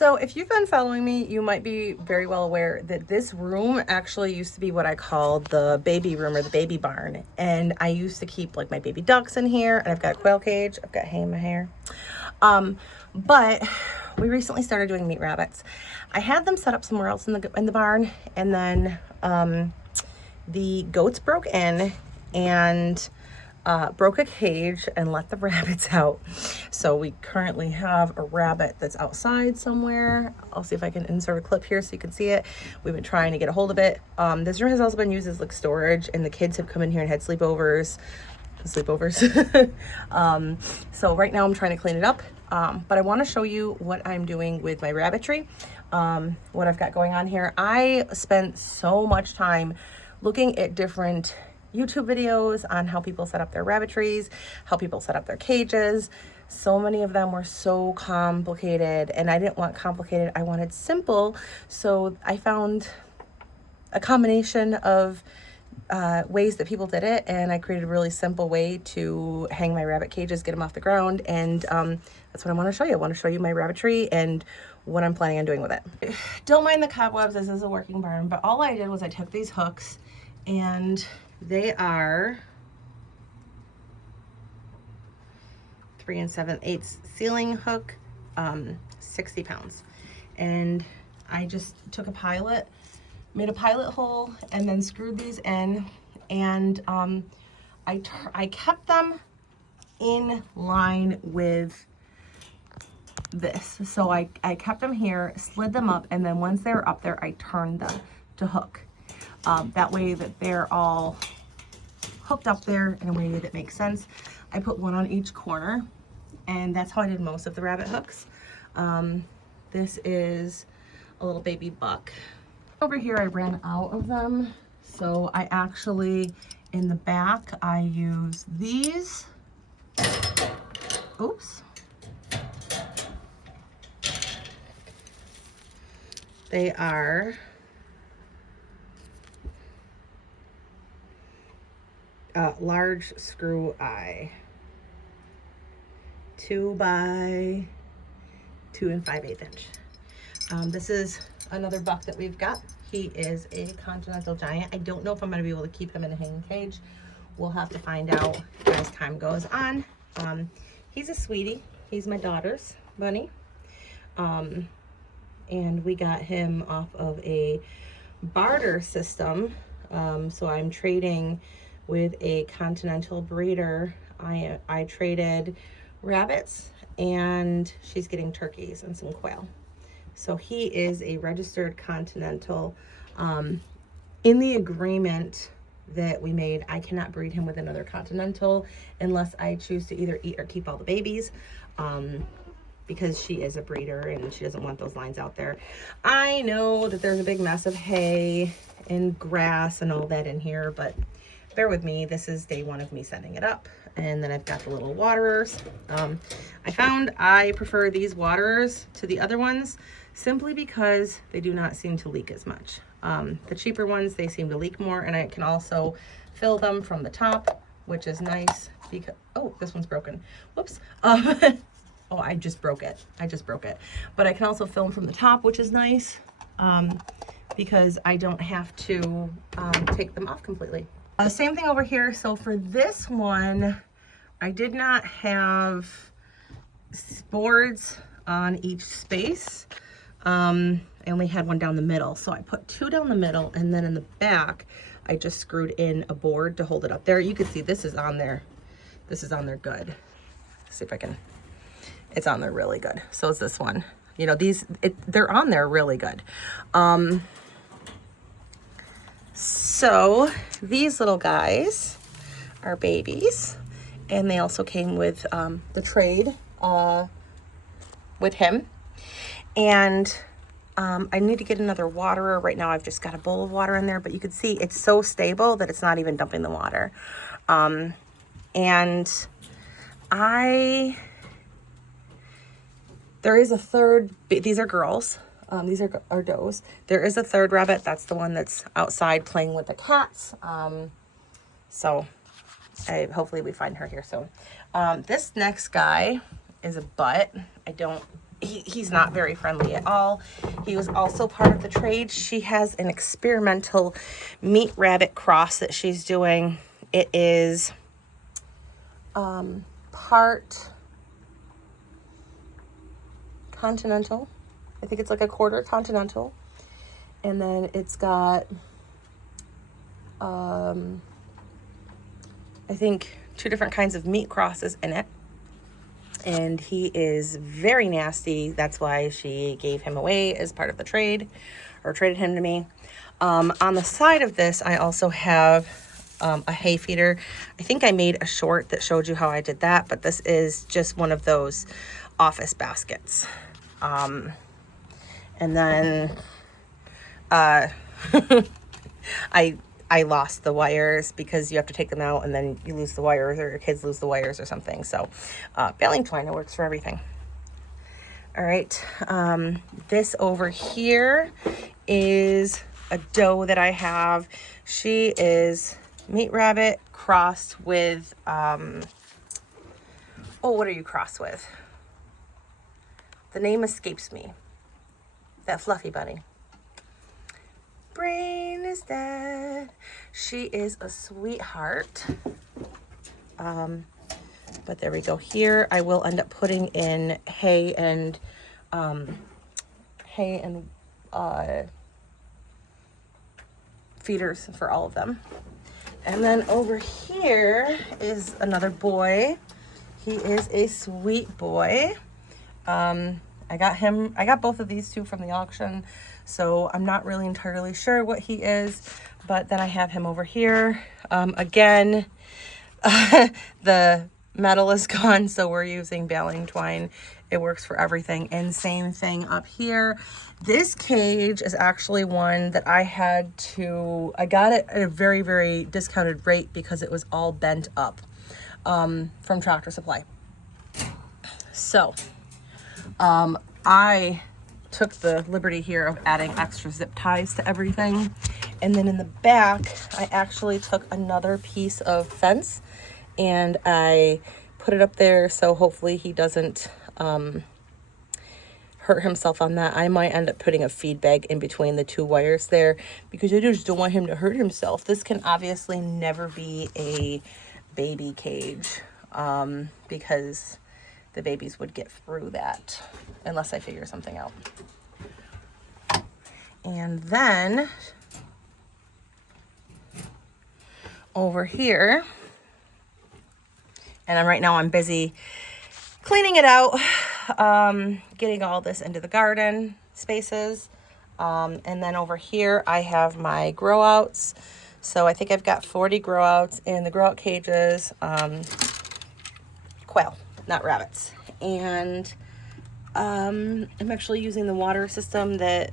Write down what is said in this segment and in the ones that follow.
So if you've been following me, you might be very well aware that this room actually used to be what I called the baby room or the baby barn. And I used to keep like my baby ducks in here, and I've got a quail cage. I've got hay in my hair. But we recently started doing meat rabbits. I had them set up somewhere else in the barn, and then the goats broke in and broke a cage and let the rabbits out. So we currently have a rabbit that's outside somewhere. I'll see if I can insert a clip here so you can see it. We've been trying to get a hold of it. This room has also been used as like storage, and the kids have come in here and had sleepovers. So right now I'm trying to clean it up. But I want to show you what I'm doing with my rabbitry, what I've got going on here. I spent so much time looking at different YouTube videos on how people set up their rabbitries, how people set up their cages. So many of them were so complicated, and I didn't want complicated. I wanted simple. So I found a combination of ways that people did it, and I created a really simple way to hang my rabbit cages, get them off the ground, and that's what I want to show you. I want to show you my rabbitry and what I'm planning on doing with it. Don't mind the cobwebs, this is a working barn, but all I did was I took these hooks, and they are 3 7/8 ceiling hook, 60 pounds. And I just took a pilot, made a pilot hole, and then screwed these in, and I kept them in line with this. So I kept them here, slid them up, and then once they're up there, I turned them to hook. That way that they're all hooked up there in a way that makes sense. I put one on each corner, and that's how I did most of the rabbit hooks. This is a little baby buck. Over here I ran out of them, so I actually, in the back, I use these. Oops. They are large screw eye, 2 by 2 5/8 inch. This is another buck that we've got. He is a Continental giant. I don't know if I'm going to be able to keep him in a hanging cage. We'll have to find out as time goes on. He's a sweetie. He's my daughter's bunny. And we got him off of a barter system. So I'm trading with a Continental breeder. I traded rabbits, and she's getting turkeys and some quail. So he is a registered Continental. In the agreement that we made, I cannot breed him with another Continental unless I choose to either eat or keep all the babies, because she is a breeder and she doesn't want those lines out there. I know that there's a big mess of hay and grass and all that in here, but bear with me. This is day 1 of me setting it up. And then I've got the little waterers. I found I prefer these waterers to the other ones simply because they do not seem to leak as much. The cheaper ones, they seem to leak more, and I can also fill them from the top, which is nice because, oh, this one's broken. Whoops. Oh, I just broke it. But I can also fill them from the top, which is nice, because I don't have to take them off completely. Same thing over here. So for this one, I did not have boards on each space. I only had one down the middle. So I put 2 down the middle, and then in the back, I just screwed in a board to hold it up there. You can see this is on there. This is on there good. Let's see if I can, it's on there really good. So is this one. You know, they're on there really good. So these little guys are babies, and they also came with the trade with him. And I need to get another waterer. Right now I've just got a bowl of water in there, but you can see it's so stable that it's not even dumping the water. And there is a third, these are girls. These are does. There is a third rabbit. That's the one that's outside playing with the cats. So hopefully we find her here soon. This next guy is a butt. I don't he's not very friendly at all. He was also part of the trade. She has an experimental meat rabbit cross that she's doing. It is part Continental. I think it's like a quarter Continental. And then it's got, I think 2 different kinds of meat crosses in it. And he is very nasty. That's why she gave him away as part of the trade, or traded him to me. On the side of this, I also have a hay feeder. I think I made a short that showed you how I did that, but this is just one of those office baskets. And then I lost the wires because you have to take them out and then you lose the wires, or your kids lose the wires or something. So Baling twine works for everything. All right. This over here is a doe that I have. She is meat rabbit crossed with, what are you crossed with? The name escapes me. That fluffy bunny. Brain is dead. She is a sweetheart. But there we go. Here I will end up putting in hay and feeders for all of them. And then over here is another boy. He is a sweet boy. I got both of these 2 from the auction, so I'm not really entirely sure what he is, but then I have him over here. Again, the metal is gone, so we're using baling twine. It works for everything. And same thing up here. This cage is actually one that I got it at a very, very discounted rate because it was all bent up from Tractor Supply. So I took the liberty here of adding extra zip ties to everything. And then in the back, I actually took another piece of fence and I put it up there so hopefully he doesn't hurt himself on that. I might end up putting a feed bag in between the 2 wires there because I just don't want him to hurt himself. This can obviously never be a baby cage because the babies would get through that unless I figure something out. And then over here, and right now I'm busy cleaning it out, getting all this into the garden spaces. And then over here I have my grow outs. So I think I've got 40 grow outs in the grow out cages, quail, not rabbits. And I'm actually using the water system that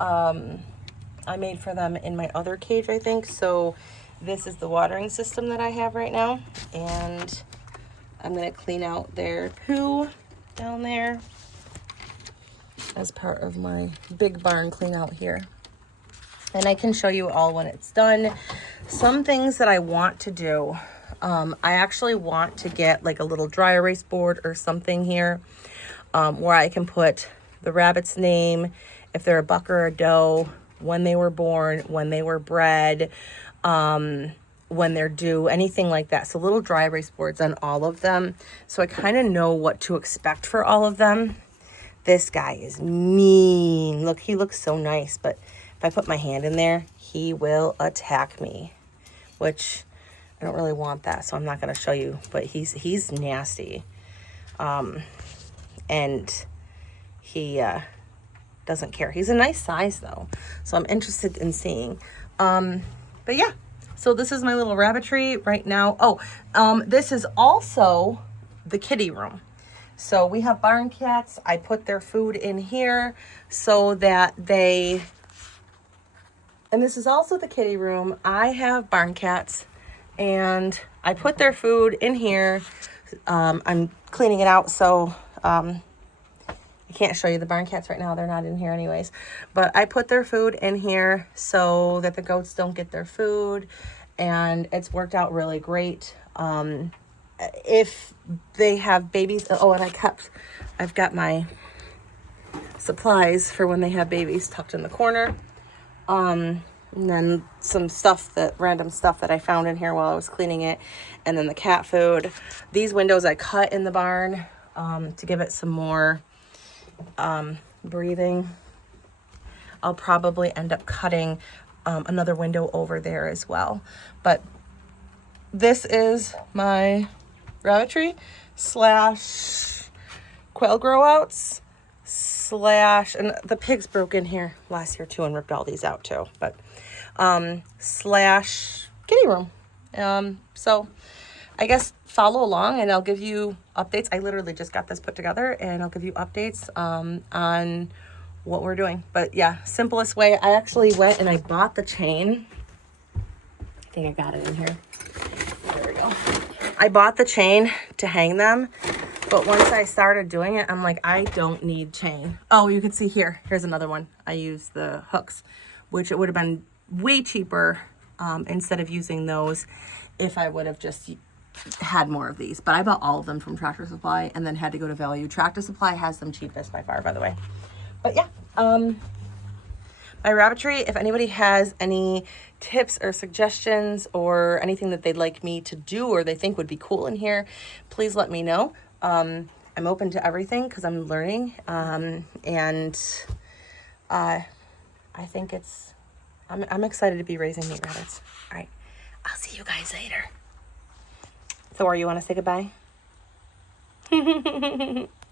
I made for them in my other cage, I think. So this is the watering system that I have right now. And I'm going to clean out their poo down there as part of my big barn clean out here. And I can show you all when it's done. Some things that I want to do, I actually want to get like a little dry erase board or something here where I can put the rabbit's name, if they're a buck or a doe, when they were born, when they were bred, when they're due, anything like that. So little dry erase boards on all of them. So I kind of know what to expect for all of them. This guy is mean. Look, he looks so nice, but if I put my hand in there, he will attack me, which I don't really want that, so I'm not going to show you, but he's nasty. And he doesn't care. He's a nice size though, so I'm interested in seeing. But yeah, so this is my little rabbitry right now. This is also the kitty room. So we have barn cats. I put their food in here so that and this is also the kitty room. I have barn cats and I put their food in here. I'm cleaning it out, so I can't show you the barn cats right now. They're not in here anyways. But I put their food in here so that the goats don't get their food. And it's worked out really great. If they have babies, and I've got my supplies for when they have babies tucked in the corner. And then some stuff random stuff that I found in here while I was cleaning it. And then the cat food. These windows I cut in the barn to give it some more breathing. I'll probably end up cutting another window over there as well. But this is my rabbitry / quail grow outs / and the pigs broke in here last year too and ripped all these out too, but / kitty room. So I guess follow along and I'll give you updates. I literally just got this put together and I'll give you updates on what we're doing. But yeah, simplest way. I actually went and I bought the chain. I think I got it in here. There we go. I bought the chain to hang them, but once I started doing it, I'm like, I don't need chain. Oh, you can see here. Here's another one. I used the hooks, which it would have been way cheaper instead of using those if I would have just had more of these. But I bought all of them from Tractor Supply and then had to go to Value. Tractor Supply has them cheapest by far, by the way. But yeah, my rabbitry, if anybody has any tips or suggestions or anything that they'd like me to do or they think would be cool in here, please let me know. I'm open to everything because I'm learning. And I think I'm excited to be raising meat rabbits. All right, I'll see you guys later. Thor, you want to say goodbye?